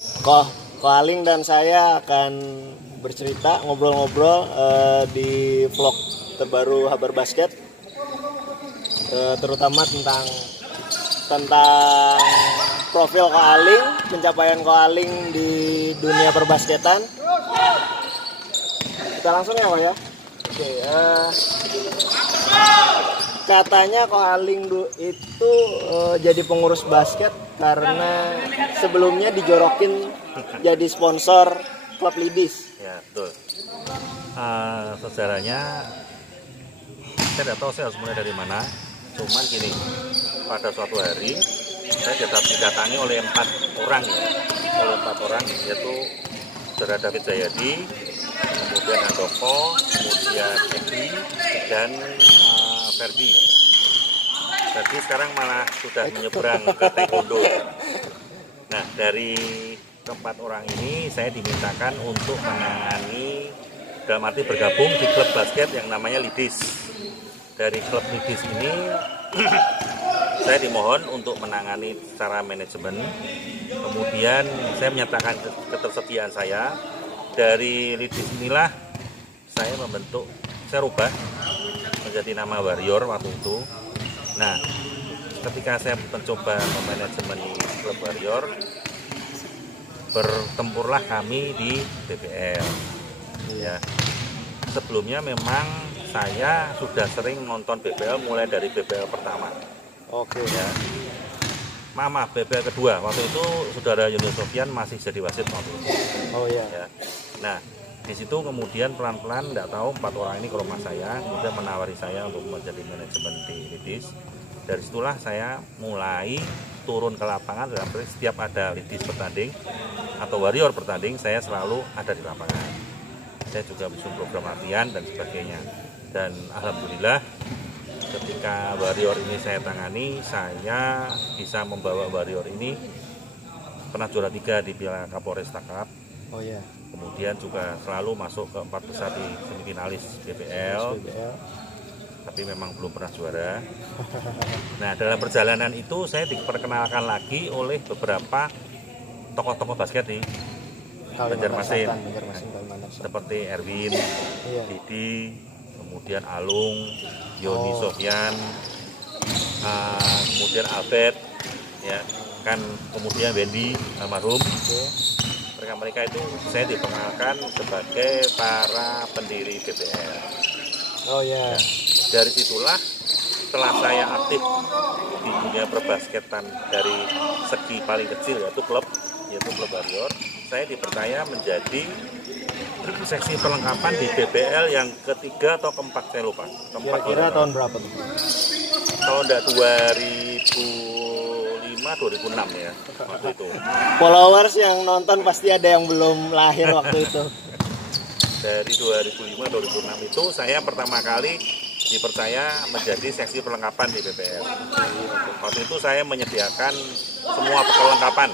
Ko Aling dan saya akan bercerita, ngobrol-ngobrol di vlog terbaru Habar Basket, terutama tentang profil Ko Aling, pencapaian Ko Aling di dunia perbasketan. Kita langsung ya, Pak ya. Oke, katanya Ko Aling itu jadi pengurus basket karena sebelumnya dijorokin jadi sponsor klub Lidis. Ya, betul. Sejarahnya saya tidak tahu saya harus mulai dari mana. Cuman gini, pada suatu hari saya didatangi oleh 4 orang ya, yaitu saudara David Jayadi, kemudian Handoko, kemudian Edi, dan Ferdi. Ferdi sekarang malah sudah menyeberang ke taekwondo. Nah, dari keempat orang ini saya dimintakan untuk menangani, dalam arti bergabung di klub basket yang namanya Lidis. Dari klub Lidis ini saya dimohon untuk menangani secara manajemen. Kemudian saya menyatakan ketersediaan saya. Dari Lidis inilah saya rubah menjadi nama Warrior waktu itu. Nah, ketika saya mencoba memanajemen klub Warrior, bertempurlah kami di BBL. Ya, sebelumnya memang saya sudah sering nonton BBL mulai dari BBL pertama. Oke. Ya, BBL kedua. Waktu itu saudara Yunus Sofyan masih jadi wasit waktu itu. Oh iya. Ya. Nah, di situ kemudian pelan-pelan, tidak tahu 4 orang ini ke rumah saya, kemudian menawari saya untuk menjadi manajemen di Lidis. Dari situlah saya mulai turun ke lapangan, dalam arti setiap ada Lidis bertanding atau Warrior bertanding, saya selalu ada di lapangan. Saya juga menyusun program latihan dan sebagainya. Dan alhamdulillah ketika Warrior ini saya tangani, saya bisa membawa Warrior ini pernah juara 3 di Piala Kapolresta Cup. Oh iya. Kemudian juga selalu masuk ke 4 besar di semifinalis BBL. Tapi memang belum pernah juara. Nah, dalam perjalanan itu saya diperkenalkan lagi oleh beberapa tokoh-tokoh basket di Banjarmasin, seperti Erwin, iya. Didi, kemudian Alung, Yoni Sofyan, kemudian Albert, ya kan, kemudian Wendy almarhum. Mereka itu saya diperkenalkan sebagai para pendiri BBL. Oh ya. Dari situlah setelah saya aktif di dunia perbasketan dari segi paling kecil yaitu klub Warrior, saya dipercaya menjadi seksi perlengkapan di BBL yang ketiga atau keempat, saya lupa. Kira-kira tahun berapa tuh? Tahun 2005-2006 ya waktu itu. Followers yang nonton pasti ada yang belum lahir waktu itu. Dari 2005-2006 itu saya pertama kali dipercaya menjadi seksi perlengkapan di BBL. Waktu itu saya menyediakan semua perlengkapan,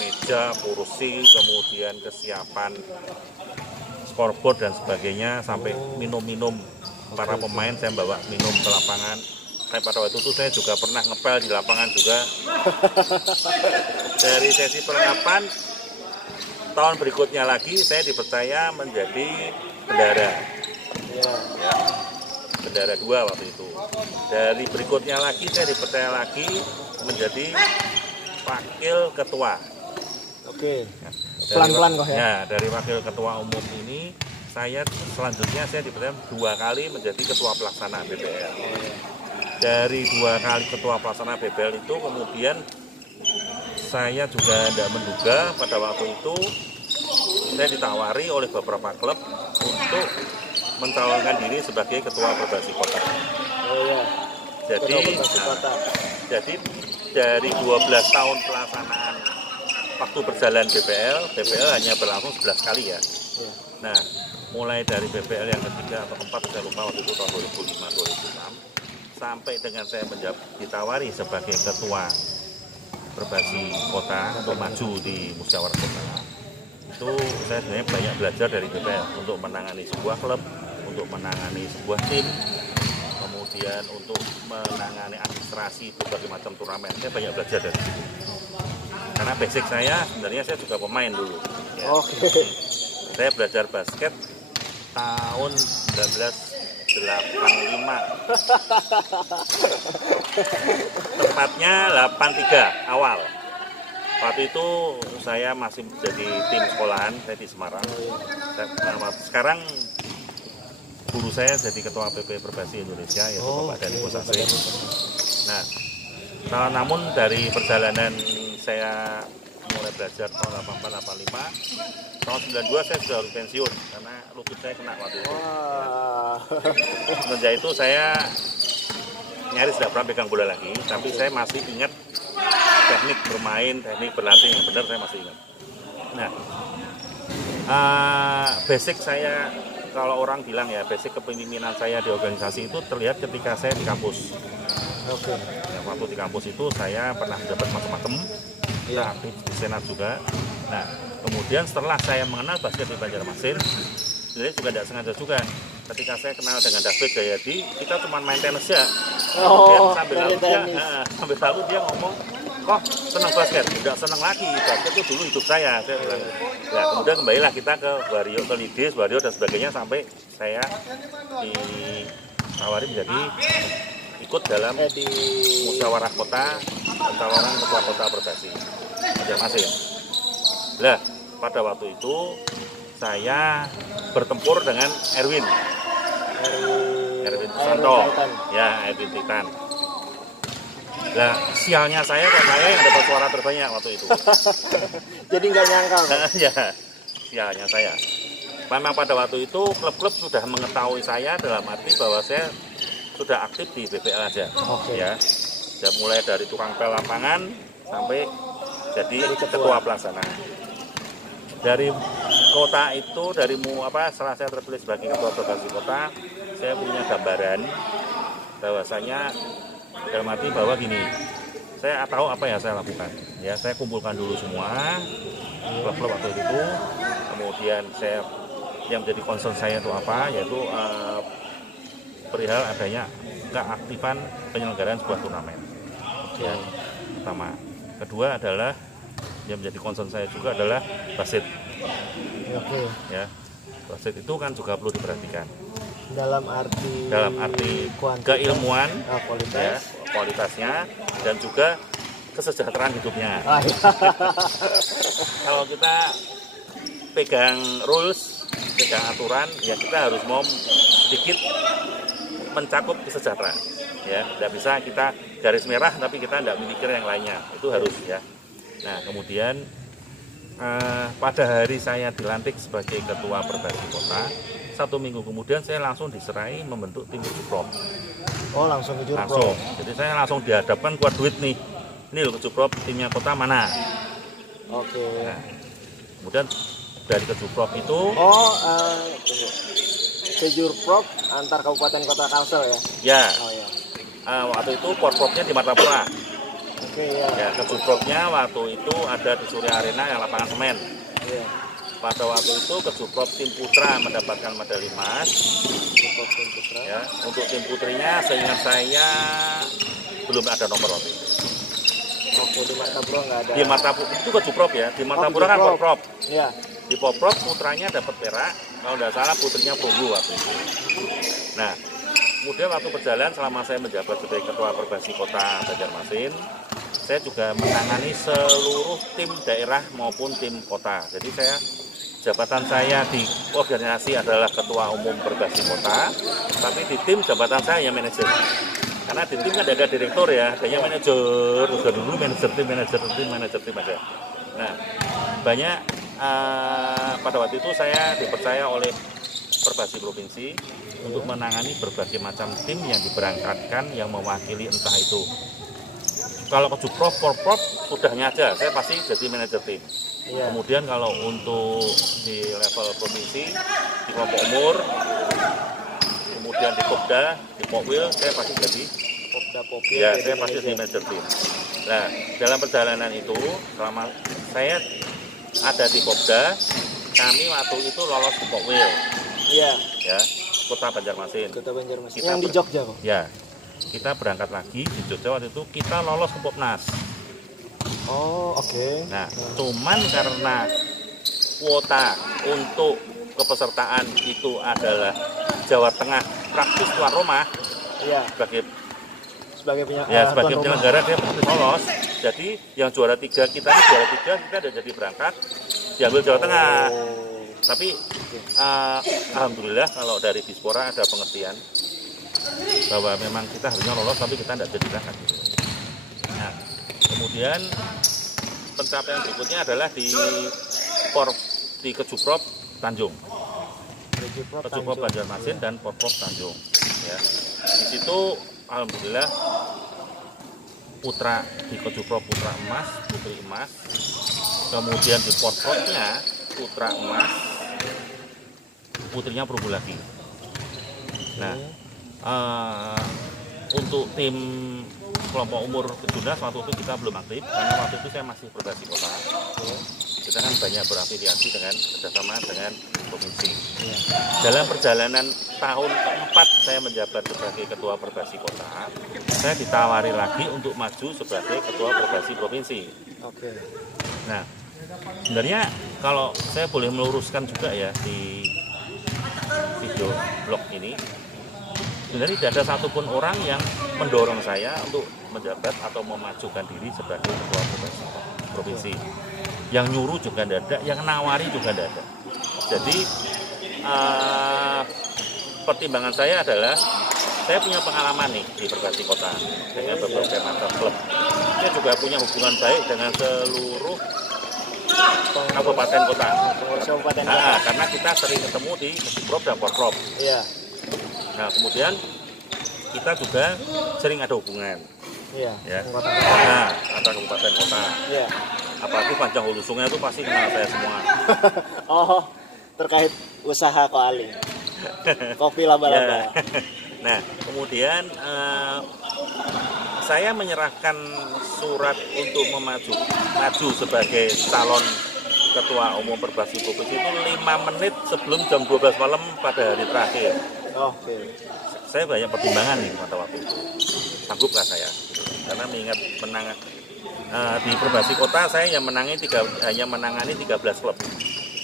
meja, kursi, kemudian kesiapan scoreboard dan sebagainya, sampai minum-minum para pemain saya bawa minum ke lapangan. Pada waktu itu saya juga pernah ngepel di lapangan juga. Dari sesi perlengkapan, tahun berikutnya lagi saya dipercaya menjadi bendara. Ya, bendara 2 waktu itu. Dari berikutnya lagi saya dipercaya lagi menjadi wakil ketua. Oke. Pelan-pelan kok ya. Ya, dari wakil ketua umum ini selanjutnya saya dipercaya 2 kali menjadi ketua pelaksana BBL. Dari 2 kali ketua pelaksana BBL itu kemudian saya juga tidak menduga pada waktu itu saya ditawari oleh beberapa klub untuk mencalonkan diri sebagai ketua Perbasi Kota. Oh iya. Jadi dari 12 tahun pelaksanaan waktu berjalan BBL hanya berlangsung 11 kali ya. Nah, mulai dari BBL yang ketiga atau keempat, saya lupa waktu itu tahun 2005-2006, sampai dengan saya ditawari sebagai ketua Perbasi Kota untuk maju di musyawarah kota. Itu saya sebenarnya banyak belajar dari BBL untuk menangani sebuah klub, untuk menangani sebuah tim, kemudian untuk menangani administrasi berbagai macam turnamen. Saya banyak belajar dari situ. Karena basic saya sebenarnya saya juga pemain dulu. Ya. Oke. Saya belajar basket tahun 1985. Tepatnya 83 awal. Waktu itu saya masih jadi tim sekolahan, saya di Semarang. Sekarang guru saya jadi ketua PP Perbasi Indonesia, yaitu Bapak Dhani Kosase. Nah, namun dari perjalanan saya mulai belajar tahun 84-85, tahun 92 saya sudah harus pensiun karena lutut saya kena waktu itu. Semenjak itu saya nyaris tidak pernah pegang bola lagi, tapi saya masih ingat teknik bermain, teknik berlatih yang benar saya masih ingat. Nah, basic saya, kalau orang bilang ya basic kepemimpinan saya di organisasi itu terlihat ketika saya di kampus. Oke. Ya, waktu di kampus itu saya pernah menjabat macam-macam, saya aktif di senat juga. Nah, kemudian setelah saya mengenal basket di Banjarmasin, sebenarnya juga tidak sengaja juga. Ketika saya kenal dengan David Jayadi, kita cuma main tenis ya. Sambil lalu dia ngomong, kok senang basket? Tidak senang lagi, basket itu dulu hidup saya bilang. Ya, kemudian kembalilah kita ke Wario, ke Lidis, Wario dan sebagainya sampai saya ditawari menjadi ikut dalam musyawarah kota pencalonan ketua kota Perbasi Banjarmasin. Nah, pada waktu itu saya bertempur dengan Erwin Susanto, ya Erwin Titan. Nah, sialnya saya yang dapat suara terbanyak waktu itu. Jadi nggak nyangka. Ya, sialnya saya. Memang pada waktu itu klub-klub sudah mengetahui saya dalam arti bahwa saya sudah aktif di BPL aja. Ya, mulai dari tukang pel lapangan sampai jadi ketua pelaksana. Dari kota itu, setelah saya terpilih sebagai ketua Perbasi kota, saya punya gambaran bahwasanya dalam arti bahwa gini, saya tahu apa yang saya lakukan. Ya, saya kumpulkan dulu semua klub-klub waktu itu, kemudian yang menjadi concern saya itu apa, yaitu perihal adanya keaktifan penyelenggaraan sebuah turnamen. Ya, pertama. Kedua adalah yang menjadi concern saya juga adalah wasit. Ya, wasit itu kan juga perlu diperhatikan. Dalam arti keilmuan, kualitasnya, dan juga kesejahteraan hidupnya. Kalau kita pegang rules, pegang aturan, ya kita harus mau sedikit mencakup kesejahteraan. Ya, tidak bisa kita garis merah tapi kita tidak memikir yang lainnya. Itu harus ya. Nah, kemudian pada hari saya dilantik sebagai ketua Perbasi kota, 1 minggu kemudian saya langsung diserai membentuk tim Kejuprop. Oh, langsung Kejuprop. Langsung. Jadi saya langsung dihadapkan keluar duit nih. Ini loh Kejuprop, timnya kota mana? Oke. Nah, kemudian dari Kejuprop itu Kejuprop antar kabupaten kota Kalsel ya? Ya. Oh ya. Waktu itu Porpropnya di Martapura. Oke, ya. Ya, Kejupropnya waktu itu ada di Surya Arena yang lapangan semen. Iya. Pada waktu itu Kejuprop tim putra mendapatkan medali emas. Kejuprop tim putra. Ya, untuk tim putrinya seingat saya belum ada nomor waktu itu. Oke, di Martapura nggak ada. Di Martapura itu Kejuprop ya. Di Martapura kan Porprop. Iya. Di Porprop putranya dapat perak, kalau tidak salah putrinya perunggu waktu itu. Nah, kemudian waktu berjalan selama saya menjabat sebagai ketua Perbasi kota Banjarmasin, saya juga menangani seluruh tim daerah maupun tim kota. Jadi jabatan saya di organisasi adalah ketua umum Perbasi kota, tapi di tim jabatan saya hanya manajer. Karena di tim kan ada direktur ya, hanya manajer, udah dulu manajer tim aja. Nah, banyak pada waktu itu saya dipercaya oleh Perbasi provinsi untuk menangani berbagai macam tim yang diberangkatkan yang mewakili entah itu. Kalau Kejuprop, Porprop sudahnya aja, saya pasti jadi manajer tim. Iya. Kemudian kalau untuk di level provinsi, di kelompok umur, kemudian di Popda, di Popwil, saya pasti jadi Popda-Popwil. Ya, saya pasti jadi manajer tim. Nah, dalam perjalanan itu, selama saya ada di Popda, kami waktu itu lolos ke Popwil. Iya. Ya, kota Banjarmasin. Kota Banjarmasin. Yang di Jogja kok. Ya, kita berangkat lagi di Jogja waktu itu kita lolos ke Popnas. Oh, oke. Nah, cuman karena kuota untuk kepesertaan itu adalah Jawa Tengah praktis tuan rumah, Iya. sebagai Sebagai sebagai tuan rumah. penyelenggara dia praktis lolos. Jadi yang juara 3 kita udah jadi berangkat diambil Jawa Tengah. Oh. Tapi alhamdulillah kalau dari Dispora ada pengertian bahwa memang kita harusnya lolos tapi kita tidak jadi berangkat. Nah, kemudian pencapaian berikutnya adalah di Kejuprop Tanjung, Kejuprop Banjarmasin dan Porprov Tanjung. Ya. Di situ alhamdulillah putra di Kejuprop putra emas, putri emas. Kemudian di Porprovnya putra emas, putrinya perunggu lagi. Nah, untuk tim kelompok umur Kejunas waktu itu kita belum aktif karena waktu itu saya masih Perbasi Kota. Kita kan banyak berafiliasi dengan kerjasama dengan provinsi. Dalam perjalanan tahun keempat saya menjabat sebagai ketua Perbasi Kota, saya ditawari lagi untuk maju sebagai ketua Perbasi Provinsi. Oke. Nah, sebenarnya kalau saya boleh meluruskan juga ya di video blog ini, sebenarnya tidak ada satupun orang yang mendorong saya untuk menjabat atau memajukan diri sebagai ketua provinsi. Yang nyuruh juga tidak ada, yang nawari juga tidak ada. Jadi pertimbangan saya adalah saya punya pengalaman nih di Perbasi Kota dengan beberapa macam klub. Saya juga punya hubungan baik dengan seluruh kabupaten kota. Karena kita sering ketemu di Kejuprop dan Porprov. Iya. Nah, kemudian kita juga sering ada hubungan. Iya. Ya. Nah, antar kabupaten kota. Iya. Apalagi Panjang Hulu Sungai itu pasti kenal saya semua. Oh, terkait usaha Koaling. Kopi laba-laba. Nah, kemudian saya menyerahkan surat untuk maju sebagai calon ketua umum Perbasi Provinsi itu 5 menit sebelum jam 12 malam pada hari terakhir. Oke. Saya banyak pertimbangan nih pada waktu itu. Sangguplah saya, karena mengingat di Perbasi Kota saya hanya menangani 13 klub.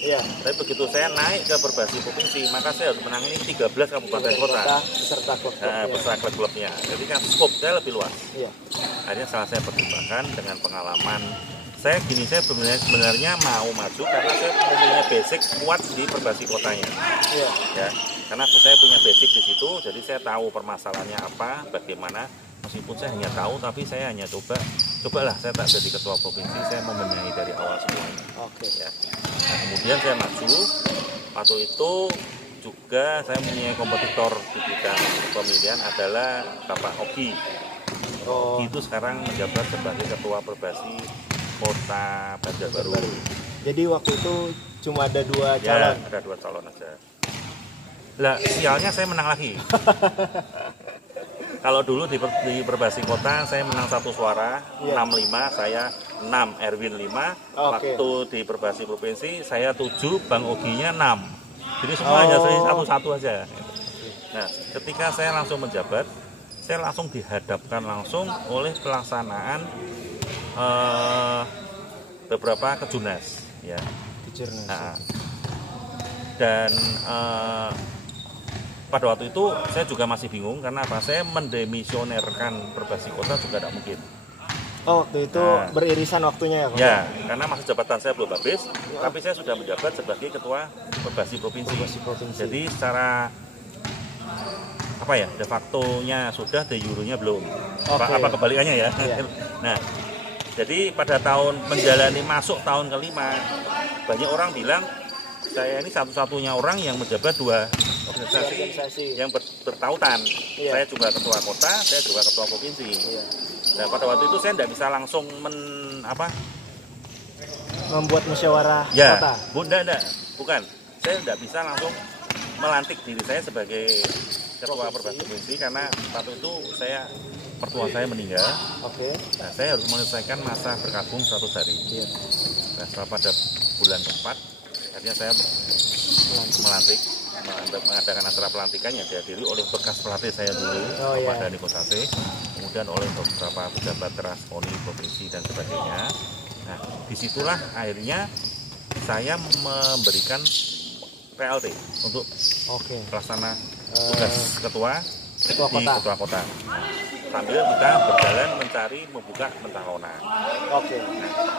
Iya. Tapi begitu saya naik ke Perbasi Provinsi, maka saya harus menangani 13 kabupaten kota beserta klub. beserta klub-klubnya. Jadi kan skop saya lebih luas. Iya. Akhirnya salah saya pertimbangkan dengan pengalaman. Saya sebenarnya mau maju karena saya punya basic kuat di Perbasi Kotanya. Iya. Ya, karena saya punya basic di situ, jadi saya tahu permasalahannya apa, bagaimana. Meskipun saya hanya tahu, tapi saya hanya cobalah saya tak jadi ketua provinsi, saya membenahi dari awal semuanya. Oke. Ya. Nah, kemudian saya maju. Waktu itu juga saya punya kompetitor di bidang pemilihan adalah Bapak Ogi. Oh. Ogi itu sekarang menjabat sebagai ketua Perbasi Kota Banjarbaru. Jadi waktu itu cuma ada 2 Ya, calon. ada 2 calon aja. Lah, sialnya saya menang lagi. Kalau dulu di Perbasi Kota saya menang 1 suara, 65, saya 6, Erwin 5. Waktu di Perbasi Provinsi saya 7, Bang Oginya 6. Jadi semua hanya satu-satu aja. Nah, ketika saya langsung menjabat, saya langsung dihadapkan langsung oleh pelaksanaan beberapa kejunas, ya. Nah, dan pada waktu itu saya juga masih bingung karena apa? Saya mendemisionerkan Perbasi Kota juga tidak mungkin. Oh, waktu itu beririsan waktunya ya? Ya, karena masa jabatan saya belum habis, tapi saya sudah menjabat sebagai ketua Perbasi Provinsi. Jadi secara apa ya, de facto-nya sudah, de jure-nya belum. Apa kebalikannya ya? Nah, jadi pada tahun menjalani masuk tahun kelima, banyak orang bilang saya ini satu-satunya orang yang menjabat 2 organisasi yang bertautan. Saya juga ketua kota, saya juga ketua provinsi. Nah, pada waktu itu saya tidak bisa langsung membuat musyawarah kota. Bukan. Saya tidak bisa langsung melantik diri saya sebagai ketua Perbasi Provinsi karena waktu itu mertua saya meninggal. Nah, saya harus menyelesaikan masa berkabung 100 hari. Nah, setelah pada bulan keempat, akhirnya saya melantik mengadakan acara pelantikan yang dihadiri oleh bekas pelatih saya dulu, Bapak Dani Kosasih, kemudian oleh beberapa pejabat teras PONI, provinsi dan sebagainya. Nah, disitulah akhirnya saya memberikan PLT untuk pelaksana tugas ketua di ketua kota. Nah, sambil kita berjalan mencari membuka Mentahona.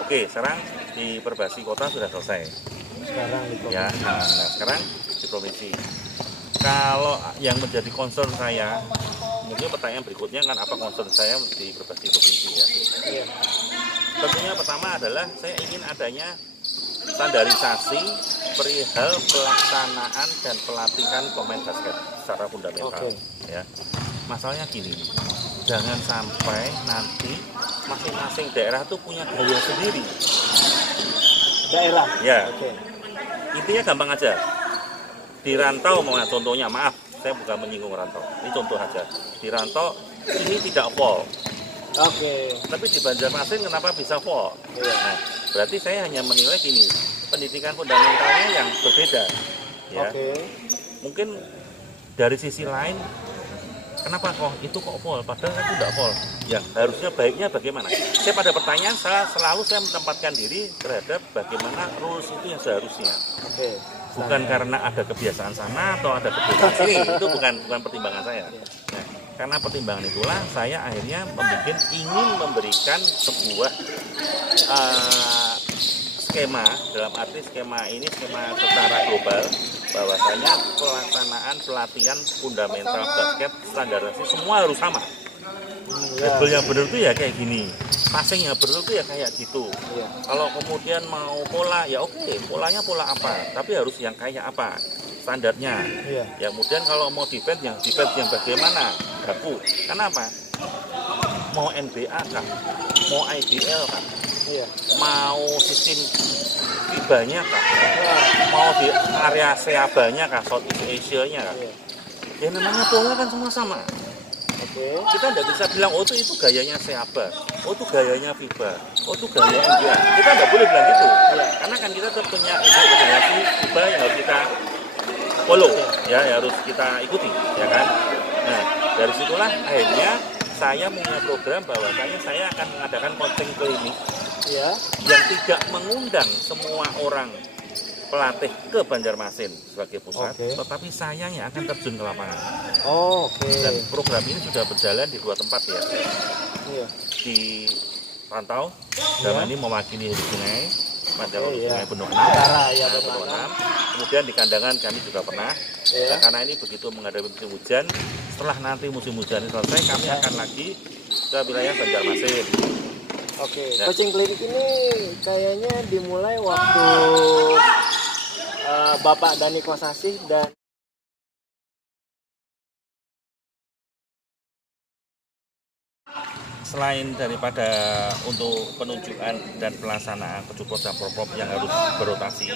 Oke, sekarang di Perbasi kota sudah selesai. Sekarang di provinsi. Ya, nah sekarang di provinsi. Kalau yang menjadi concern saya, mungkin pertanyaan berikutnya kan apa concern saya di Perbasi provinsi ya? Iya. Tentunya pertama adalah saya ingin adanya standarisasi perihal pelaksanaan dan pelatihan pemain basket secara fundamental. Ya, masalahnya gini, jangan sampai nanti masing-masing daerah tuh punya gaya sendiri. Daerah. Ya. Intinya gampang aja. Di rantau, contohnya, maaf, saya bukan menyinggung rantau. Ini contoh aja. Di rantau ini tidak fall. Tapi di Banjarmasin kenapa bisa fall? Nah, berarti saya hanya menilai gini, pendidikan fundamentalnya yang berbeda. Ya. Mungkin dari sisi lain, kenapa kok itu kok fall? Padahal itu tidak fall. Yang harusnya baiknya bagaimana? Saya pada pertanyaan selalu saya menempatkan diri terhadap bagaimana rules itu yang seharusnya. Bukan karena ada kebiasaan sana atau ada kebiasaan sini, itu bukan pertimbangan saya. Nah, karena pertimbangan itulah saya akhirnya ingin memberikan sebuah skema, dalam arti skema ini skema secara global, bahwasanya pelaksanaan pelatihan fundamental basket standarisasi semua harus sama. Dribble yang benar itu ya kayak gini, passing yang benar itu ya kayak gitu. Kalau kemudian mau pola ya oke, polanya pola apa, tapi harus yang kayak apa standarnya. Ya kemudian kalau mau defense yang bagaimana, baku. Kenapa? Mau NBA kah? Mau IBL kah? Mau sistem FIBA-nya kah? Mau di area SEABA-nya kah? Southeast Asia-nya kah? Ya namanya pola kan semua sama. Kita tidak bisa bilang, oh itu gayanya SEABA, oh itu gayanya FIBA, oh itu gayanya NBA. Kita tidak boleh bilang gitu. Karena kan kita tetap punya induk federasi FIBA yang harus kita follow, ya harus kita ikuti, ya kan. Nah, dari situlah akhirnya saya punya program bahwasanya saya akan mengadakan coaching klinik yang tidak mengundang semua orang pelatih ke Banjarmasin sebagai pusat, tetapi saya yang akan terjun ke lapangan. Dan program ini sudah berjalan di 2 tempat ya. Di Rantau, dalam ini mewakili Hulu Sungai, Sungai Bendung 6. Kemudian di Kandangan kami juga pernah. Nah, karena ini begitu menghadapi musim hujan, setelah nanti musim hujan selesai, kami akan lagi ke wilayah Banjarmasin. Coaching klinik ini kayaknya dimulai waktu Bapak Dani Kosasih dan selain daripada untuk penunjukan dan pelaksanaan kecukup dan prop yang harus berotasi,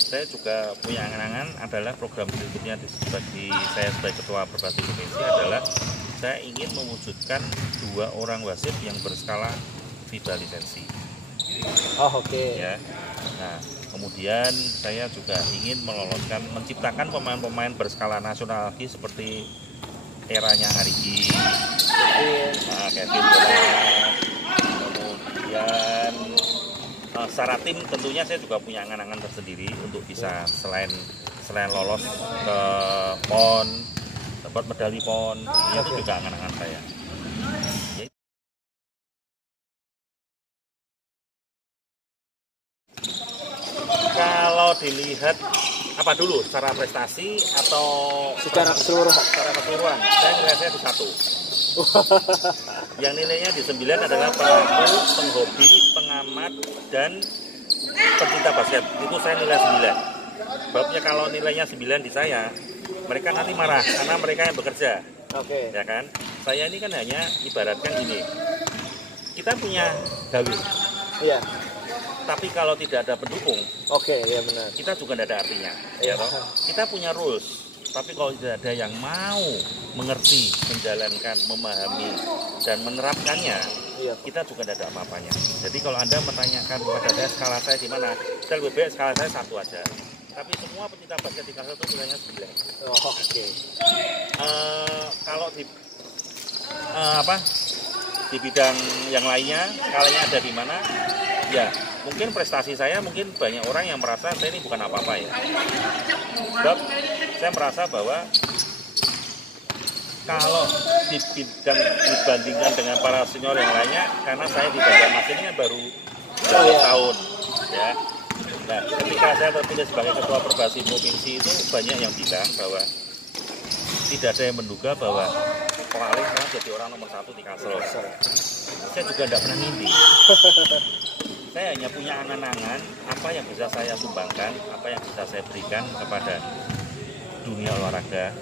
saya juga punya angan-angan adalah program berikutnya bagi saya sebagai ketua Perbasi provinsi adalah saya ingin mewujudkan 2 orang wasit yang berskala FIBA lisensi. Ya. Nah, kemudian saya juga ingin menciptakan pemain-pemain berskala nasional lagi seperti eranya Arigi, Kevin Jonas, kemudian secara tim tentunya saya juga punya angan-angan tersendiri untuk bisa selain lolos ke PON, dapat medali PON, itu juga angan-angan saya. Kalau dilihat apa dulu, secara prestasi atau secara keseluruhan? Secara keseluruhan, saya nilainya di 1. Yang nilainya di 9 adalah pelaku, penghobi, pengamat, dan pencinta basket. Itu saya nilai 9. Sebabnya kalau nilainya 9 di saya, mereka nanti marah karena mereka yang bekerja. Ya kan? Saya ini kan hanya ibaratkan ini. Kita punya dalil. Tapi kalau tidak ada pendukung, benar. kita juga tidak ada artinya. Kita punya rules, tapi kalau tidak ada yang mau mengerti, menjalankan, memahami, dan menerapkannya, kita juga tidak ada apa-apanya. Jadi kalau Anda menanyakan kepada saya skala saya di mana, saya lebih baik skala saya 1 aja. tapi semua pecinta basket di Kalsel itu nilainya 9. Oh, oke. Kalau di di bidang yang lainnya, skalanya ada di mana? Ya, mungkin prestasi saya mungkin banyak orang yang merasa saya ini bukan apa-apa ya. Sebab saya merasa bahwa kalau di bidang dibandingkan dengan para senior yang lainnya, karena saya di Banjarmasin ini baru 2 tahun, ya. Nah, ketika saya terpilih sebagai ketua Perbasi provinsi itu banyak yang bilang bahwa tidak ada yang menduga bahwa paling saya jadi orang nomor 1 di Kalsel. Saya juga tidak pernah mimpi. Saya hanya punya angan-angan apa yang bisa saya sumbangkan, apa yang bisa saya berikan kepada dunia olahraga.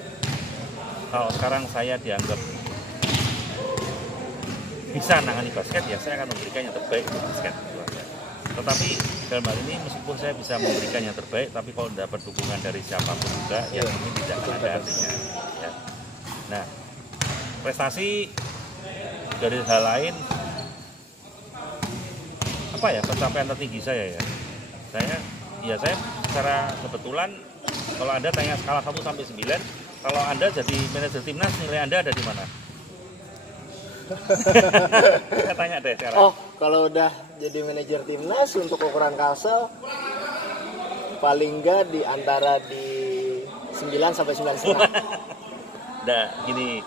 Kalau sekarang saya dianggap bisa nangani basket, ya saya akan memberikan yang terbaik untuk basket. Tetapi dalam hal ini meskipun saya bisa memberikan yang terbaik, tapi kalau dapat dukungan dari siapapun juga, ya mungkin tidak akan ada artinya. Ya. Nah, prestasi dari hal lain, apa ya, pencapaian tertinggi saya ya. Saya secara kebetulan, kalau Anda tanya skala 1 sampai 9, kalau Anda jadi manajer timnas, nilai Anda ada di mana? Saya tanya deh sekarang. Oh, kalau udah jadi manajer timnas untuk ukuran Kalsel, paling enggak di antara di 9 sampai 9,5. Nah, gini,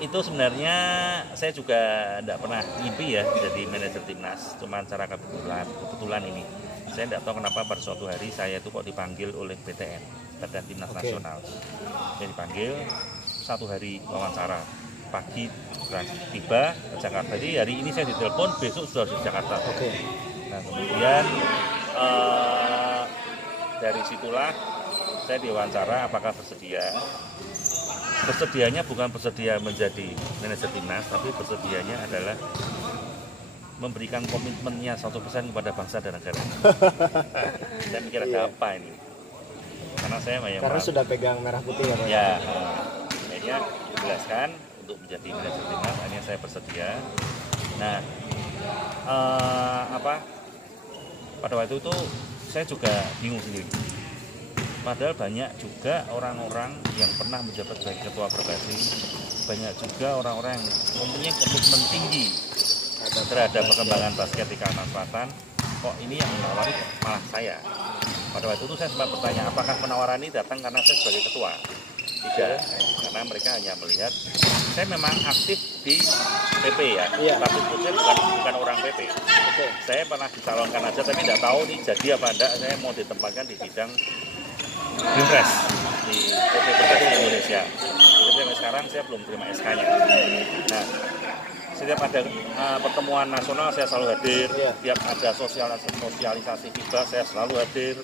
itu sebenarnya saya juga tidak pernah mimpi ya jadi manajer timnas, cuma secara kebetulan ini. Saya tidak tahu kenapa pada suatu hari saya itu kok dipanggil oleh BTN, Badan Timnas Nasional. Saya dipanggil satu hari wawancara, pagi tiba ke Jakarta. Jadi hari ini saya ditelepon, besok sudah di Jakarta. Nah, kemudian dari situlah saya diwawancara apakah bersedia. Bersedianya bukan bersedia menjadi manajer timnas, tapi bersedianya adalah memberikan komitmennya 100% kepada bangsa dan negara. Saya mikir ada apa ini? Karena saya karena sudah pegang merah putih ya Pak? Ya, akhirnya dijelaskan untuk menjadi manajer timnas, akhirnya saya bersedia. Nah, pada waktu itu saya juga bingung sendiri. Padahal banyak juga orang-orang yang pernah menjabat sebagai ketua Perbasi, banyak juga orang-orang yang mempunyai komitmen tinggi terhadap perkembangan basket di Kalimantan Selatan. Kok ini yang menawari malah saya? Pada waktu itu saya sempat bertanya, apakah penawaran ini datang karena saya sebagai ketua? Tidak, karena mereka hanya melihat saya memang aktif di PP ya, tapi saya bukan orang PP. Saya pernah dicalonkan aja, tapi tidak tahu nih jadi apa enggak. Saya mau ditempatkan di bidang Binpres di PP Perbasi Indonesia. Tapi sampai sekarang saya belum terima SK-nya. Nah, setiap ada pertemuan nasional saya selalu hadir. Setiap ada sosialisasi FIBA saya selalu hadir.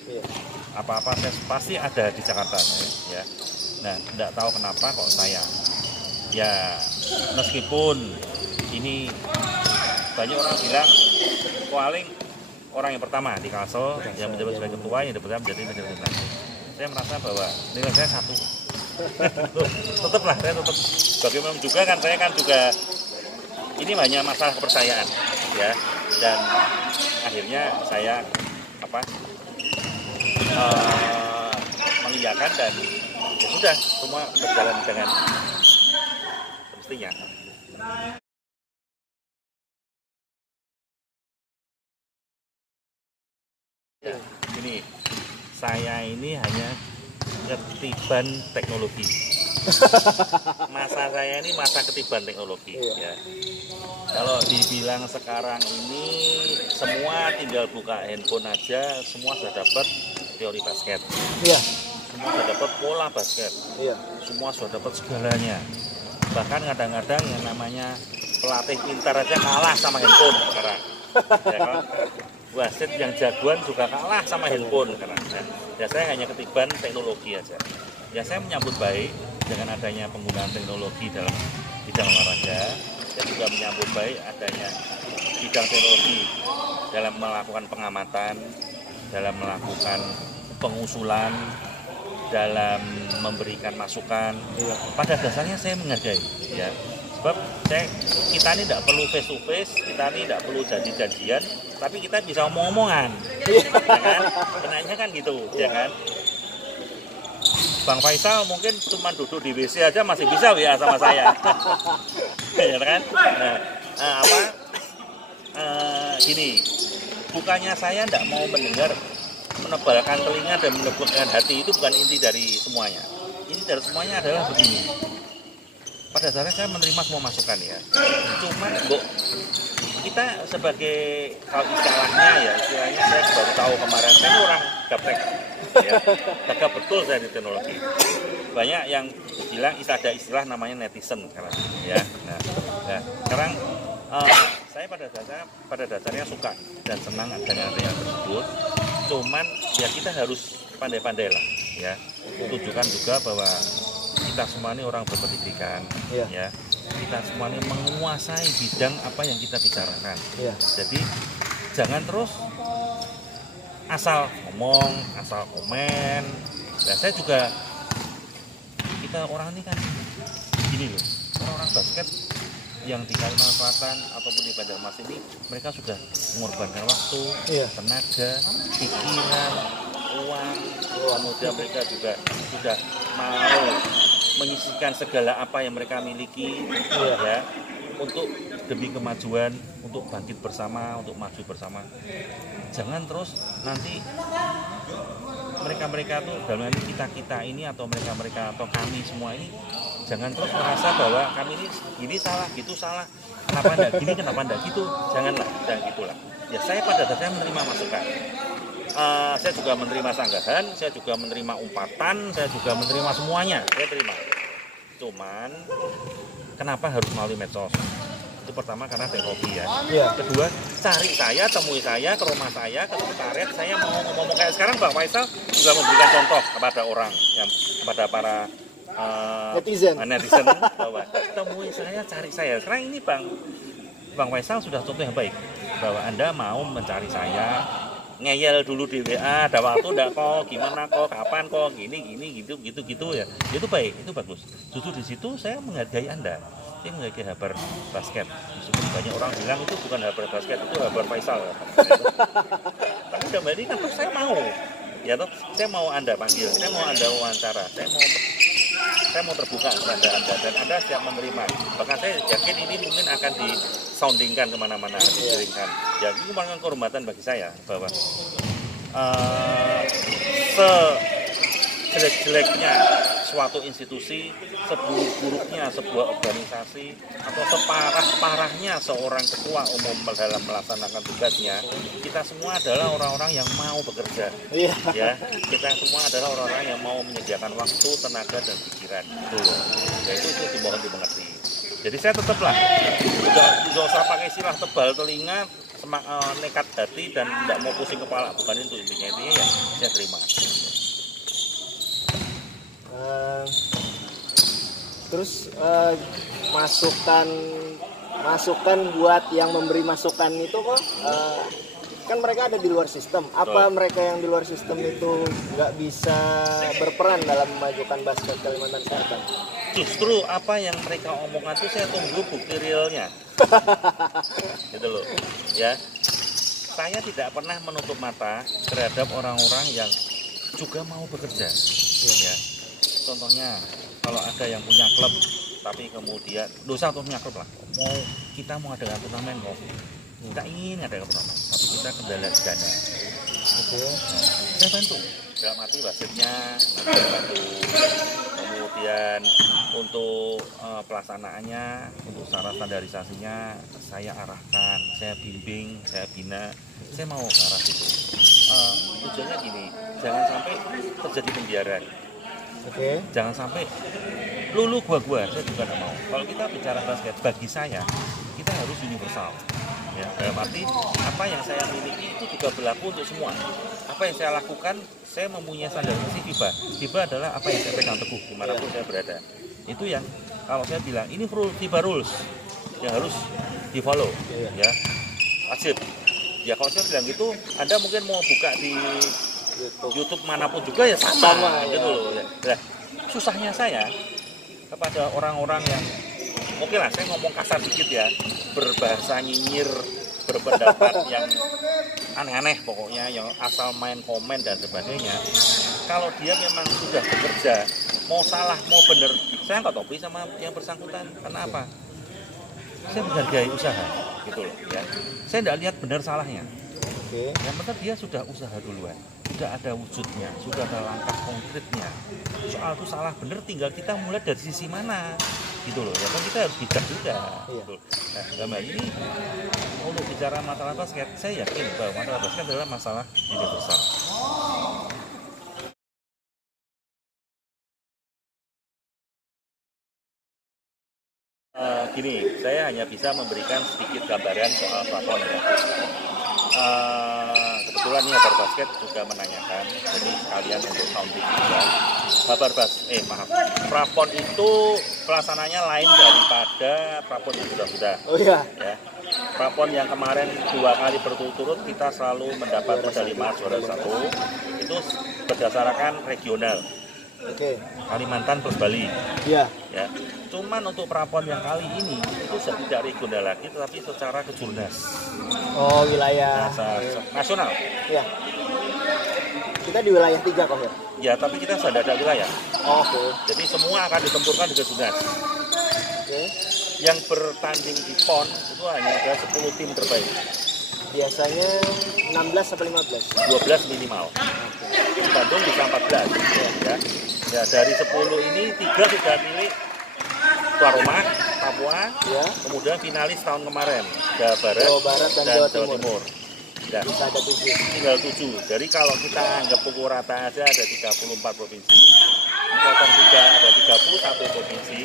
Apa-apa saya pasti ada di Jakarta saya. Ya. Nah, tidak tahu kenapa kok saya. Ya, meskipun ini banyak orang bilang paling orang yang pertama di Kalsel yang menjabat sebagai ketua yang menjadi manajer timnas. Saya merasa bahwa nilai saya 1. Tetaplah saya tetap. Bagaimana juga kan saya kan juga ini hanya masalah kepercayaan ya, dan akhirnya saya mengiyakan dan ya sudah semua berjalan dengan semestinya. Ya, ini saya ini hanya ketiban teknologi. Masa saya ini masa ketiban teknologi ya. Kalau dibilang sekarang ini semua tinggal buka handphone aja, semua sudah dapat teori basket. Semua sudah dapat pola basket. Semua sudah dapat segalanya. Bahkan kadang-kadang yang namanya pelatih pintar aja kalah sama handphone sekarang. Ya kan? Wasit yang jagoan juga kalah sama handphone sekarang. Ya saya hanya ketiban teknologi aja. Ya saya menyambut baik dengan adanya penggunaan teknologi dalam bidang olahraga. Saya juga menyambut baik adanya bidang teknologi dalam melakukan pengamatan, dalam melakukan pengusulan, dalam memberikan masukan. Pada dasarnya saya menghargai, ya. Sebab kita ini tidak perlu face to face, kita ini tidak perlu janji-janjian, tapi kita bisa omong-omongan. ya kan? Kenanya kan gitu, ya kan? Bang Faisal mungkin cuma duduk di WC aja masih bisa WA sama saya, ya kan? Gini, bukannya saya tidak mau mendengar, menebalkan telinga dan menegurkan hati, itu bukan inti dari semuanya. Inti dari semuanya adalah begini. Pada dasarnya saya menerima semua masukan ya. Cuman kita sebagai kalau istilahnya saya baru tahu kemarin, saya ini orang gaptek ya, gagap betul saya di teknologi. Banyak yang bilang ada istilah namanya netizen sekarang ya. Nah, sekarang saya pada dasarnya suka dan senang dengan yang tersebut. Cuman ya kita harus pandai-pandai lah ya. Tunjukkan juga bahwa kita semua ini orang berpendidikan ya. Kita semua ini menguasai bidang apa yang kita bicarakan. Jadi jangan terus asal ngomong, asal komen. Nah, saya juga, kita orang ini kan gini loh, orang-orang basket yang di Kalimantan Selatan ataupun di Banjarmasin ini, mereka sudah mengorbankan waktu, tenaga, pikiran, uang, kemudian mereka juga sudah mau menyisihkan segala apa yang mereka miliki ya, untuk demi kemajuan, untuk bangkit bersama, untuk maju bersama. Jangan terus nanti mereka tuh, dalam hal ini kita ini atau mereka atau kami semua ini, jangan terus merasa bahwa kami ini gini salah, gitu salah, kenapa enggak gini, kenapa enggak gitu. Jangan gitulah. Ya saya pada dasarnya menerima masukan. Saya juga menerima sanggahan, saya juga menerima umpatan, saya juga menerima semuanya, saya terima. Cuman kenapa harus melalui medsos? Itu pertama karena teknologi ya. Kedua, cari saya, temui saya ke rumah saya, ke sekretariat, saya mau ngomong kayak sekarang Bang Faisal juga memberikan contoh kepada orang, yang kepada para netizen bahwa temui saya, cari saya. Sekarang ini Bang Faisal sudah contoh yang baik bahwa Anda mau mencari saya, ngeyel dulu di WA, ada waktu enggak kok, gimana kok, kapan kok, gini gitu ya. Itu baik, itu bagus. Justru di situ saya menghargai Anda. Saya menghargai Habar Basket. Meskipun banyak orang bilang itu bukan Habar Basket, itu Habar Faisal. Tapi dalam ini kan saya mau. Ya toh, saya mau Anda panggil, saya mau Anda wawancara, saya mau terbuka kepada Anda dan Anda siap menerima. Bahkan saya yakin ini mungkin akan disoundingkan kemana-mana, dikirimkan. Ya ini merupakan kehormatan bagi saya bahwa sejelek-jeleknya suatu institusi, seburuk-buruknya sebuah organisasi, atau separah-parahnya seorang ketua umum dalam melaksanakan tugasnya, kita semua adalah orang-orang yang mau bekerja. Ya, kita semua adalah orang-orang yang mau menyediakan waktu, tenaga, dan pikiran. Ya, itu dimohon dimengerti. Jadi saya tetaplah, tidak usah pakai istilah tebal telinga, nekat hati, dan tidak mau pusing kepala. Bukan itu intinya ya, saya terima. Terus masukan buat yang memberi masukan itu kok kan mereka ada di luar sistem. Apa mereka yang di luar sistem itu nggak bisa berperan dalam memajukan basket Kalimantan Selatan? Justru apa yang mereka omongkan itu saya tunggu bukti realnya. Gitu loh. Ya. Saya tidak pernah menutup mata terhadap orang-orang yang juga mau bekerja. Ya. Contohnya kalau ada yang punya klub tapi kemudian dosa untuk punya klub lah, kita mau adakan turnamen, kita ingin adakan turnamen tapi kita kendala dana. Nah, saya bantu dalam arti wasitnya, nanti bantu, kemudian untuk pelaksanaannya, untuk syarat standarisasinya saya arahkan, saya bimbing, saya bina, saya mau ke arah situ. Tujuannya gini, jangan sampai terjadi pembiaran. Jangan sampai lulu gua saya juga tidak mau. Kalau kita bicara basket, bagi saya kita harus universal. Ya, dalam arti apa yang saya miliki itu juga berlaku untuk semua. Apa yang saya lakukan, saya mempunyai standarisasi FIBA. FIBA adalah apa yang saya pegang teguh dimanapun saya berada. Itu yang kalau saya bilang ini FIBA rules yang harus di follow, ya wajib. Ya kalau saya bilang gitu, Anda mungkin mau buka di YouTube manapun juga ya sama gitu loh. Nah, susahnya saya kepada orang-orang yang oke lah saya ngomong kasar dikit ya, berbahasa nyinyir, berpendapat yang aneh-aneh pokoknya, yang asal main komen dan sebagainya. Kalau dia memang sudah bekerja, mau salah mau benar, saya nggak topi sama yang bersangkutan. Karena apa? Saya menghargai usaha, gitu loh ya. Saya nggak lihat benar salahnya. Yang penting dia sudah usaha duluan, sudah ada wujudnya, sudah ada langkah konkretnya. Soal itu salah benar, tinggal kita mulai dari sisi mana, gitu loh. Ya kan kita harus bijak juga. Gitu. Nah, dalam hal ini untuk bicara masalah basket, saya yakin bahwa masalah basket adalah masalah universal. Gini, saya hanya bisa memberikan sedikit gambaran soal prapon ya. Kebetulan nih Habar Basket juga menanyakan, jadi sekalian untuk sounding juga. Prapon itu pelaksananya lain daripada prapon yang sudah. Oh iya. Ya. Prapon yang kemarin 2 kali berturut-turut kita selalu mendapat medali emas juara 1 itu berdasarkan regional. Kalimantan plus Bali. Iya. Ya. Cuman untuk prapon yang kali ini itu tidak regional lagi, tetapi secara kejurnas. Oh, wilayah nasional. Iya. Kita di wilayah 3 kok ya? Ya, tapi kita sudah ada wilayah. Oke. Jadi semua akan ditempurkan di kejurnas. Yang bertanding di PON itu hanya ada 10 tim terbaik. Biasanya 16 sampai 15. 12 minimal. Di Bandung bisa 14 ya. Ya, dari 10 ini 3 sudah milik tuan rumah Papua, ya. Kemudian finalis tahun kemarin Jawa Barat dan Jawa Timur. Ya. Bisa ada 7. Tinggal 7. Jadi kalau kita anggap pukul rata aja ada 34 provinsi, Kota 3 ada 31 provinsi,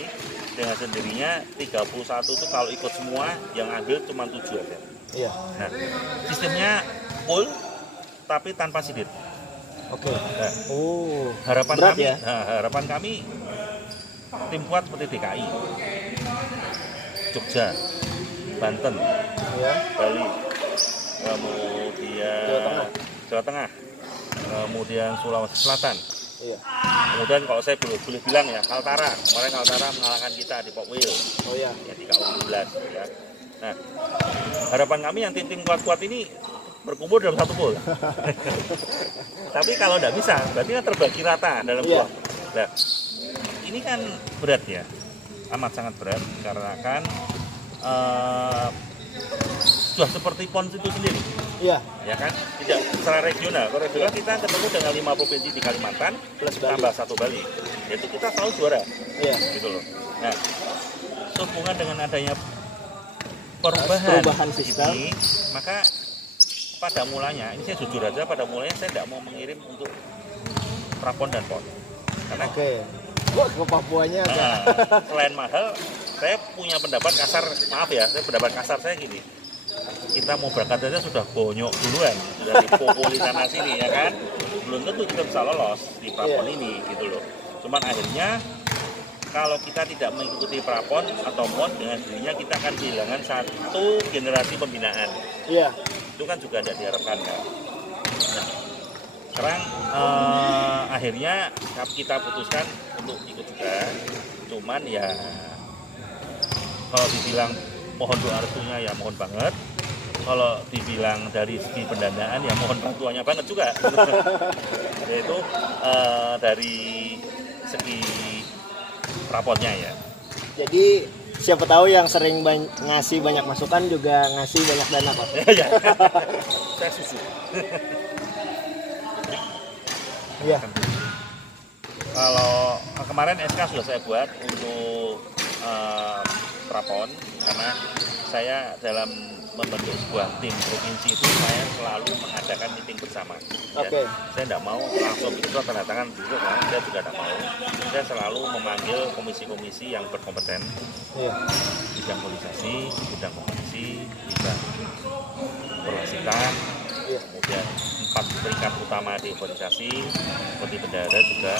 dengan sendirinya 31 itu kalau ikut semua yang ambil cuma 7 aja. Iya. Nah, sistemnya full tapi tanpa sidit. Oke. Nah, harapan kami tim kuat seperti DKI, Jogja, Banten, ya. Bali, kemudian Jawa Tengah, kemudian Sulawesi Selatan. Iya. Kemudian kalau saya boleh bilang ya, Kaltara mengalahkan kita di Popwil. Oh iya. Ya di KU-11 ya. Nah, harapan kami yang tim-tim kuat-kuat ini berkumpul dalam satu pool. Tapi kalau tidak bisa, berarti kan terbagi rata dalam pool. Nah, ini kan berat ya, amat sangat berat karena kan sudah seperti PON itu sendiri. Iya. Ya kan, tidak secara regional. Kalau regional kita ketemu dengan 5 provinsi di Kalimantan plus tambah 1 Bali. Itu kita selalu juara. Iya. Gitu loh. Nah, sehubungan dengan adanya perubahan sistem ini, maka pada mulanya, ini saya jujur aja, pada mulanya saya tidak mau mengirim untuk prapon dan PON. Karena wah, ke Papuanya selain mahal, saya punya pendapat kasar, pendapat kasar saya gini, kita mau berangkat aja sudah bonyok duluan, sudah dipopuli sana sini ya kan, belum tentu kita bisa lolos di prapon ini gitu loh. Cuman akhirnya kalau kita tidak mengikuti prapon atau PON, dengan dirinya kita akan kehilangan satu generasi pembinaan. Iya. Itu kan juga tidak diharapkan kan. Nah, sekarang akhirnya kita putuskan untuk ikut juga. Cuman ya kalau dibilang mohon doa restunya ya mohon banget. Kalau dibilang dari segi pendanaan ya mohon bantuannya banget juga. Yaitu dari segi raportnya ya. Jadi siapa tahu yang sering ngasih banyak masukan juga ngasih banyak dana Pak. Ya. Saya susu. Iya. Kalau kemarin SK sudah saya buat untuk prapon karena saya dalam membentuk sebuah tim provinsi itu saya selalu mengadakan meeting bersama. Ya. Saya tidak mau langsung itu tanda tangan dulu, kan? Saya juga tidak mau. Saya selalu memanggil komisi-komisi yang berkompeten, bidang organisasi, bidang kompetisi, bidang perwasitan, kemudian 4 peringkat utama di organisasi, seperti bendahara juga,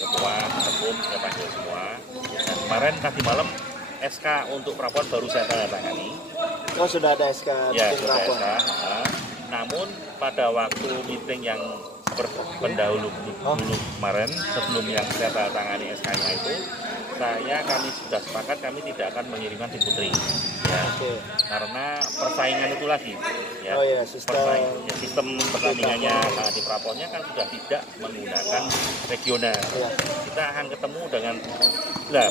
ketua, ketum, saya panggil semua. Nah, kemarin tadi malam SK untuk prapon baru saya tanda tangani. Oh, sudah ada SK? Ya, sudah ada SK. Namun pada waktu meeting yang pendahulu dulu kemarin, sebelum yang saya tanda tangani SK-nya itu, kami sudah sepakat kami tidak akan mengirimkan tim putri. ya. Oke. Karena persaingan itu lagi ya. Oh ya, Sistem pertandingannya di praponnya kan sudah tidak menggunakan regional. Ya. Kita akan ketemu dengan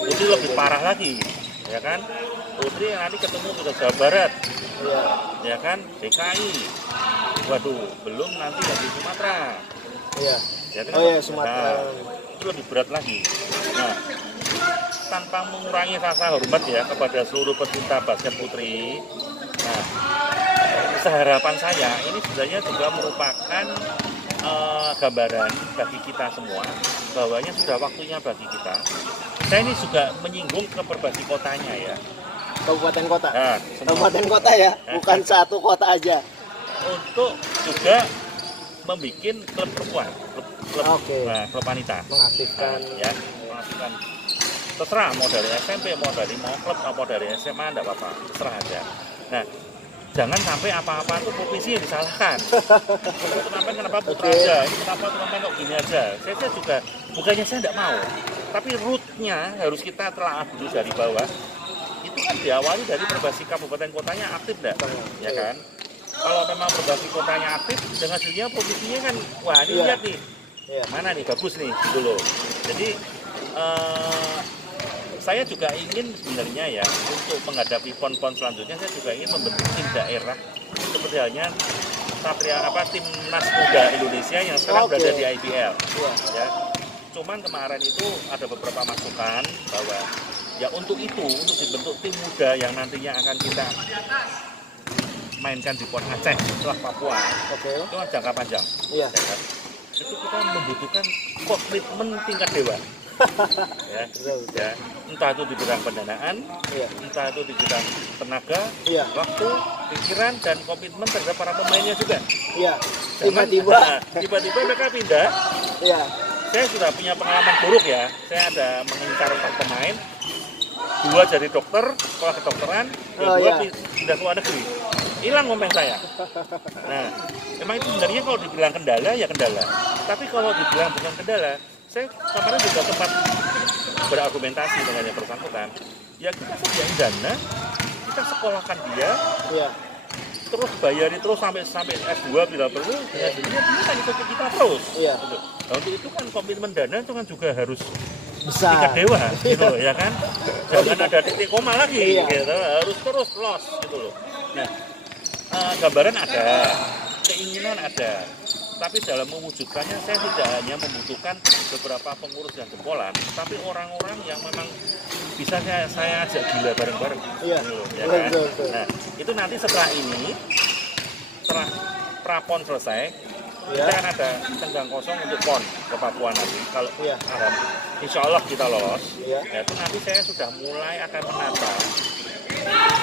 putri lebih parah lagi ya kan. Putri nanti ketemu ke Jawa Barat ya kan, DKI, waduh belum nanti dari Sumatera Iya. ya kan? Oh ya, Sumatera. Itu lebih berat lagi. Nah, tanpa mengurangi rasa hormat ya kepada seluruh pecinta basket putri. Nah, seharapan saya ini sebenarnya juga merupakan gambaran bagi kita semua bahwanya sudah waktunya bagi kita. Saya ini juga menyinggung ke berbagai kotanya ya. Kabupaten kota. Nah, Kabupaten kota ya, bukan satu kota aja. Untuk juga membuat klub perempuan, klub wanita. Mengaktifkan Ya, mengaktifkan. Terserah mau dari SMP, mau klub, mau dari SMA, enggak apa-apa, terserah aja. Nah, jangan sampai apa-apa itu provinsi yang disalahkan. Turnamen kenapa putra aja, ini kenapa turnamen kok gini aja. Saya juga, bukannya saya enggak mau, tapi rootnya harus kita telah dulu dari bawah. Itu kan diawali dari berbasis kabupaten kotanya aktif enggak? Ya kan? Kalau memang berbasis kotanya aktif, dengan hasilnya provinsinya kan, wah ini lihat nih, mana nih, bagus nih, gitu loh. Jadi, saya juga ingin sebenarnya ya untuk menghadapi pon-pon selanjutnya saya juga ingin membentuk tim daerah seperti halnya timnas muda Indonesia yang sekarang berada di IBL. Ya. Cuman kemarin itu ada beberapa masukan bahwa ya untuk dibentuk tim muda yang nantinya akan kita mainkan di PON Aceh setelah Papua. Itu jangka panjang. Iya. Ya kan? Itu kita membutuhkan komitmen tingkat dewa. Ya, entah itu di bidang pendanaan, entah itu di bidang tenaga, waktu, pikiran, dan komitmen terhadap para pemainnya juga. Iya. Tiba-tiba mereka pindah. Iya. Saya sudah punya pengalaman buruk ya. Saya ada mengincar 4 pemain, 2 jadi dokter, sekolah kedokteran, yang 2 pindah ke luar negeri. Hilang momen saya. Nah, memang itu sebenarnya kalau dibilang kendala ya kendala. Tapi kalau dibilang bukan kendala, saya kemarin juga sempat berargumentasi dengan yang bersangkutan. Ya kita sediain dana, kita sekolahkan dia, terus bayari terus sampai S2 bila perlu, dengan dirinya dia kan ikut kita terus. Nah, untuk itu kan komitmen dana itu kan juga harus besar, tingkat dewa, gitu loh, ya kan? Jangan ada titik koma lagi, gitu. Harus terus los, gitu loh. Nah, gambaran ada, keinginan ada. Tapi dalam mewujudkannya saya tidak hanya membutuhkan beberapa pengurus yang jempolan, tapi orang-orang yang memang bisa saya ajak gila bareng-bareng. Ya kan? Nah, itu nanti setelah prapon selesai, kita kan ada tenggang kosong untuk PON ke Papua nanti. Kalau insya Allah kita lolos, ya itu nanti saya sudah mulai akan menata.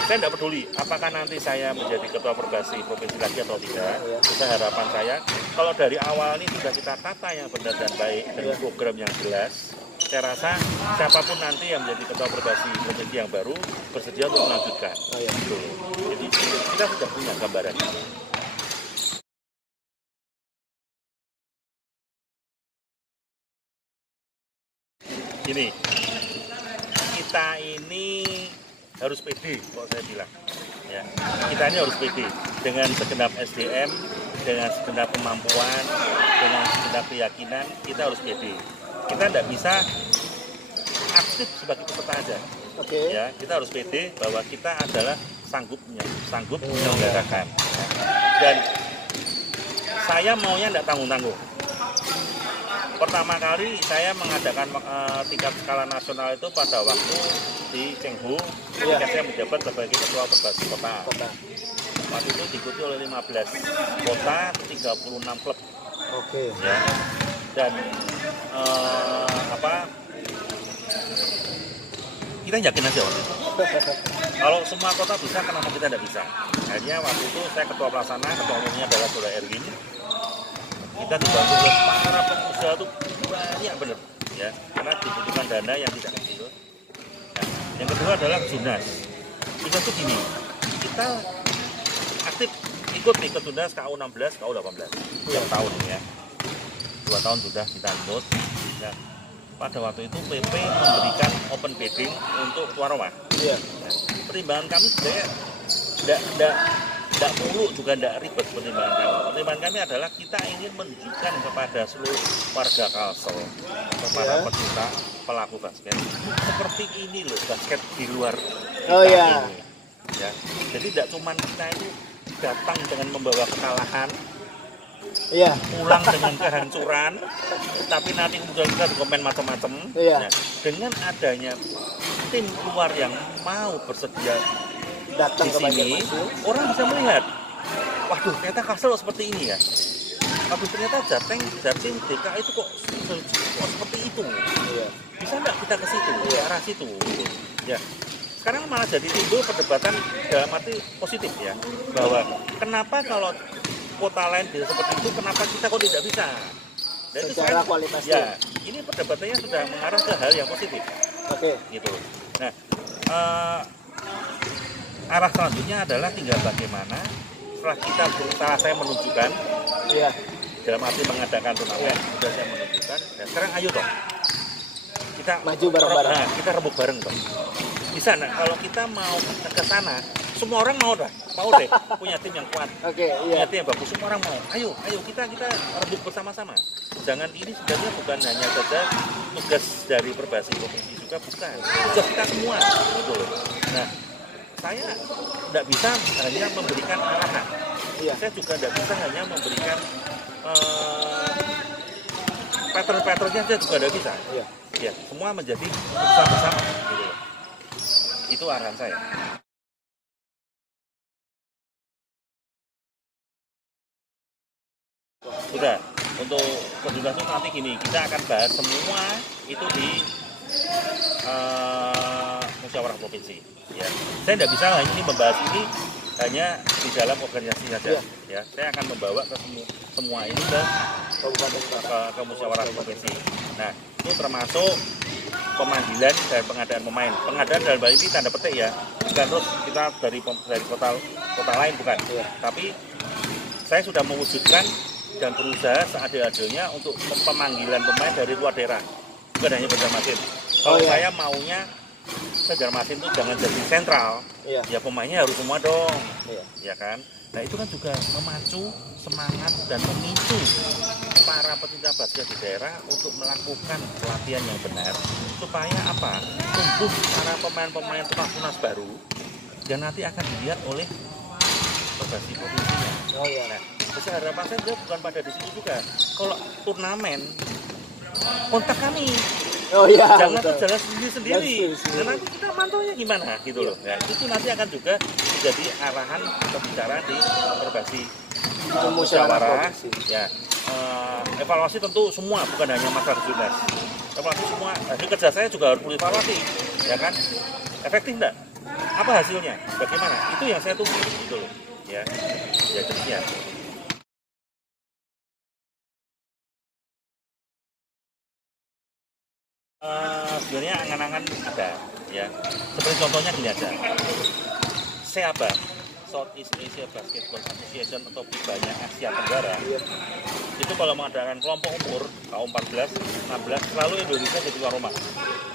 Saya tidak peduli apakah nanti saya menjadi ketua perbasi provinsi lagi atau tidak. Itu harapan saya. Kalau dari awal ini sudah kita tata yang benar dan baik dengan program yang jelas, saya rasa siapapun nanti yang menjadi ketua perbasi provinsi yang baru bersedia untuk melanjutkan. Jadi kita sudah punya gambaran. Gini, kita ini harus pede, kalau saya bilang. Ya, kita ini harus pede dengan segenap SDM, dengan segenap kemampuan, dengan segenap keyakinan, kita harus pede. Kita tidak bisa aktif sebagai peserta aja. Ya, kita harus pede bahwa kita adalah sanggup menyelenggarakan. Dan saya maunya tidak tanggung-tanggung. Pertama kali saya mengadakan tingkat skala nasional itu pada waktu di Chenghu, ketika saya menjabat sebagai ketua perbasi kota. Waktu itu diikuti oleh 15 kota, 36 klub. Ya. Dan kita yakin aja waktu itu. Kalau semua kota bisa, kenapa kita tidak bisa? Akhirnya waktu itu saya ketua pelaksana, ketua umumnya adalah Saudara Erwin. Kita dibantu oleh para pengusaha itu banyak benar, ya, karena dibutuhkan dana yang tidak kecil. Nah, yang kedua adalah Junas. Kita tuh gini, kita aktif ikut di Junas KU 16, KU 18 setiap tahun ya. 2 tahun sudah kita ikut. Ya. Pada waktu itu PP memberikan open bidding untuk tuan rumah. Nah, pertimbangan kami sebenarnya tidak muluk juga tidak ribet pertimbangan kami. Pertimbangan kami adalah kita ingin menunjukkan kepada seluruh warga Kalsel, kepada pecinta pelaku basket, seperti ini loh basket di luar kita ini. Ya. Jadi tidak cuma kita itu datang dengan membawa kekalahan, pulang dengan kehancuran, tapi nanti kemudian kita komen macam-macam. Nah, dengan adanya tim luar yang mau bersedia datang di sini, orang bisa melihat, waduh ternyata Kalsel seperti ini ya. Waduh ternyata Jatim DKI itu kok seperti itu. Bisa nggak kita ke situ, ke arah situ? Ya. Sekarang malah jadi timbul perdebatan dalam arti positif ya, bahwa kenapa kalau kota lain bisa seperti itu, kenapa kita kok tidak bisa? Dan secara itu kualitasnya. Ya, ini perdebatannya sudah mengarah ke hal yang positif. Gitu. Nah, arah selanjutnya adalah tinggal bagaimana setelah saya menunjukkan, dalam arti mengadakan turnamen, sudah saya menunjukkan. Dan sekarang ayo dong, kita maju bareng-bareng. Nah, kita rebut bareng dong. Bisa, nah kalau kita mau ke sana, semua orang mau deh punya tim yang kuat, punya tim yang bagus, semua orang mau. Ayo kita rebut bersama-sama. Jangan, ini sebenarnya bukan hanya saja tugas dari Perbasi provinsi juga, bukan tugas kita semua, gitu loh. Nah, saya tidak bisa hanya memberikan arahan, saya juga tidak bisa hanya memberikan pattern-patternnya, saya juga tidak bisa. Ya, semua menjadi bersama-sama, gitu loh. Itu arahan saya. Sudah, untuk kedua itu nanti gini, kita akan bahas semua itu di musyawarah provinsi. Ya, saya tidak bisa ini membahas ini hanya di dalam organisasi saja. Ya, saya akan membawa ke semua ini ke musyawarah provinsi. Nah, itu termasuk pemanggilan dan pengadaan pemain. Pengadaan dalam hal ini tanda petik ya, bukan terus kita dari kota lain, bukan. Tapi saya sudah mewujudkan dan berusaha seadil-adilnya untuk pemanggilan pemain dari luar daerah, bukan hanya Banjarmasin. Kalau saya maunya Banjarmasin itu jangan jadi sentral, ya pemainnya harus semua dong, ya kan. Nah itu kan juga memacu semangat dan memicu para pecinta basket di daerah untuk melakukan pelatihan yang benar, supaya apa? Tumbuh para pemain-pemain tunas baru dan nanti akan dilihat oleh Perbasi provinsinya. Nah, besar harapan saya bukan pada di situ juga. Kalau turnamen, kontak kami. Jangan berjalan sendiri-sendiri. Dan nanti kita mantaunya gimana gitu loh. Ya, itu nanti akan juga menjadi arahan pembicaraan di Perbasi musyawarah. Ya, evaluasi tentu semua, bukan hanya masalah jurnas. Evaluasi semua. Hasil kerja saya juga harus evaluasi, ya kan? Efektif enggak? Apa hasilnya? Bagaimana? Itu yang saya tunggu gitu loh. Ya demikian. Sebenarnya angan-angan ada, ya. Seperti contohnya gini aja. SEABA, Southeast Asia Basketball Association atau FIBA-nya Asia Tenggara, itu kalau mengadakan kelompok umur K14, 16, selalu Indonesia jadi tuan rumah.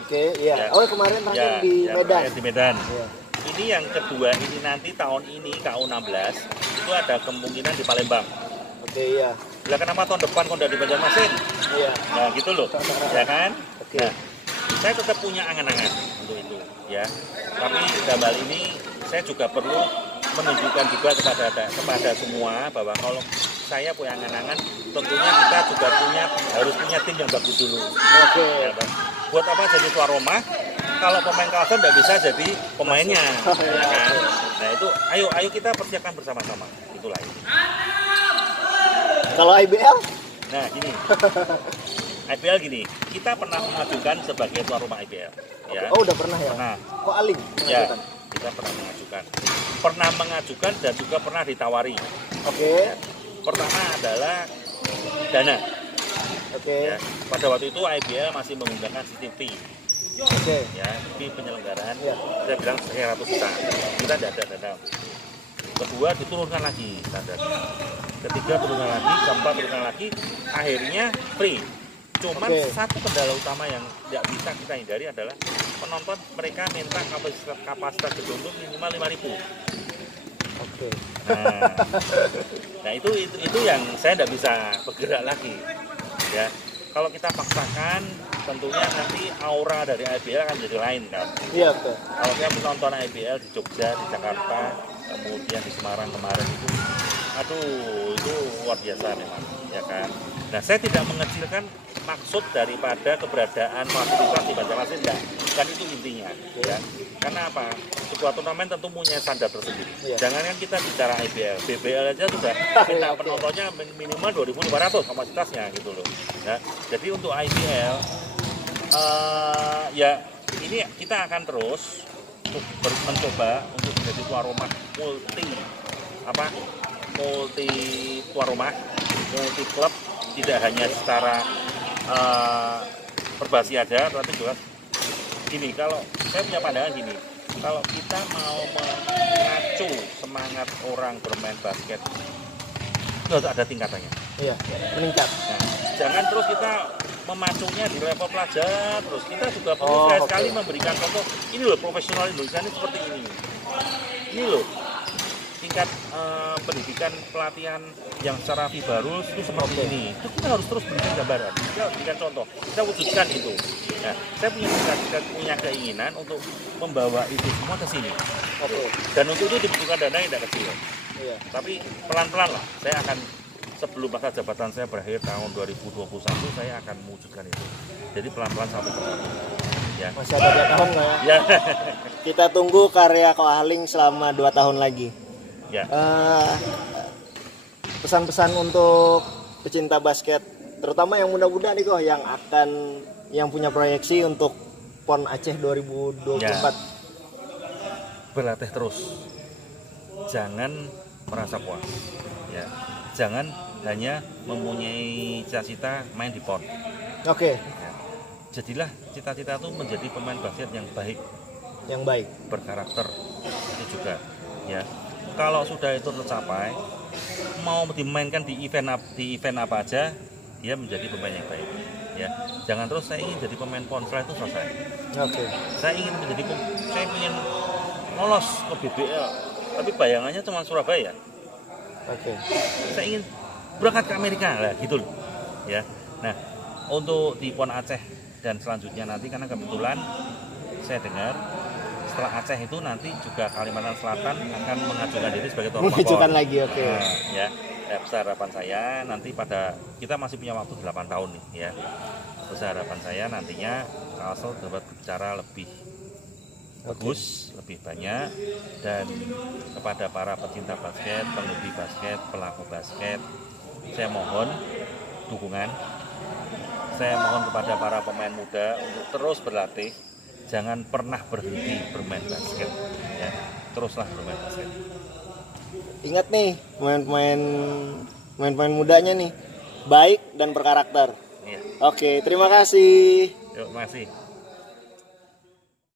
Kemarin terakhir di Medan. Di Medan. Ini yang kedua, ini nanti tahun ini KU16 itu ada kemungkinan di Palembang. Lah kenapa tahun depan kok di Banjarmasin? Nah gitu loh, ya kan? Nah, saya tetap punya angan-angan untuk itu, ya. Tapi dalam hal ini saya juga perlu menunjukkan juga kepada semua bahwa kalau saya punya angan-angan, tentunya kita juga harus punya tim yang bagus dulu. Ya, buat apa jadi tuan rumah kalau pemain Kalsel tidak bisa jadi pemainnya, ya kan? Nah itu, ayo kita persiapkan bersama-sama, itulah ini. Kalau IBL? Nah gini, IBL gini, kita pernah mengajukan sebagai tuan rumah IBL. Ya. Udah pernah ya? Pernah. Kok Aling mengajukan? Ya, kita pernah mengajukan dan juga pernah ditawari. Ya. Pertama adalah dana. Ya, pada waktu itu IBL masih menggunakan sistem fee. Ya, fee penyelenggaraan. Saya bilang 100 juta. Kita tidak ada dana. Kedua diturunkan lagi standarnya. Ketiga turunkan lagi, keempat turunkan lagi. Akhirnya free. Cuman satu kendala utama yang tidak bisa kita hindari adalah penonton mereka minta kapasitas gedung itu minimal 5.000. Oke. Nah itu yang saya tidak bisa bergerak lagi ya. Kalau kita paksakan tentunya nanti aura dari IBL akan jadi lain kan. Iya betul. Kalau kita menonton IBL di Jogja, di Jakarta, kemudian di Semarang kemarin itu, aduh itu luar biasa memang ya kan. Nah saya tidak mengecilkan maksud daripada keberadaan fasilitas di Banjarmasin, enggak, kan itu intinya ya. Karena apa? Sebuah turnamen tentu punya standar tersendiri. Iya. Jangankan kita bicara IBL, BBL aja sudah minta penontonnya minimal 2.500 kapasitasnya gitu loh. Ya. Jadi untuk IBL ya ini kita akan terus mencoba untuk menjadi tuan rumah multi tuan rumah, multi klub, tidak hanya secara perbasi aja, tapi juga gini. Kalau saya punya pandangan gini, kalau kita mau mengacu semangat orang bermain basket itu harus ada tingkatannya. Iya, meningkat. Nah, jangan terus kita memacunya di level pelajar, terus kita juga perlu sekali memberikan contoh. Ini loh profesional Indonesia ini seperti ini loh tingkat pendidikan pelatihan yang secara baru itu seperti ini. Itu kita harus terus berikan gambaran, kita berikan contoh, kita wujudkan itu. Nah, saya punya keinginan untuk membawa itu semua ke sini. Dan untuk itu dibutuhkan dana yang tidak kecil. Iya. Tapi pelan-pelan lah, saya akan sebelum masa jabatan saya berakhir tahun 2021 saya akan mewujudkan itu. Jadi pelan-pelan satu persatu. Ya. Masih ada 2 tahun nggak ya? Kita tunggu karya Ko Ahling selama 2 tahun lagi. Ya. Pesan-pesan untuk pecinta basket, terutama yang muda-muda nih kok, yang punya proyeksi untuk PON Aceh 2024. Ya. Berlatih terus, jangan merasa puas. Ya. Jangan hanya mempunyai cita-cita main di PON. Oke. Ya. Jadilah cita-cita itu menjadi pemain basket yang baik, berkarakter. Itu juga. Ya. Kalau sudah itu tercapai, mau dimainkan di event apa aja, dia menjadi pemain yang baik. Ya, jangan terus saya ingin jadi pemain PON, setelah itu selesai. Oke. Saya ingin lolos ke BBL, tapi bayangannya cuma Surabaya. Oke. Saya ingin berangkat ke Amerika lah, gitu loh. Ya. Nah, untuk di PON Aceh dan selanjutnya nanti, karena kebetulan saya dengar setelah Aceh itu nanti juga Kalimantan Selatan akan mengajukan diri sebagai tuan rumah PON. Mengajukan lagi, oke. Nah, ya, besar harapan saya nanti kita masih punya waktu 8 tahun nih ya. Besar harapan saya nantinya Kalsel dapat berbicara lebih bagus, lebih banyak, dan kepada para pecinta basket, penghobi basket, pelaku basket, saya mohon dukungan. Saya mohon kepada para pemain muda untuk terus berlatih. Jangan pernah berhenti bermain basket, ya. Teruslah bermain basket. Ingat nih, pemain mudanya nih, baik dan berkarakter. Iya. Oke, terima kasih. Terima kasih.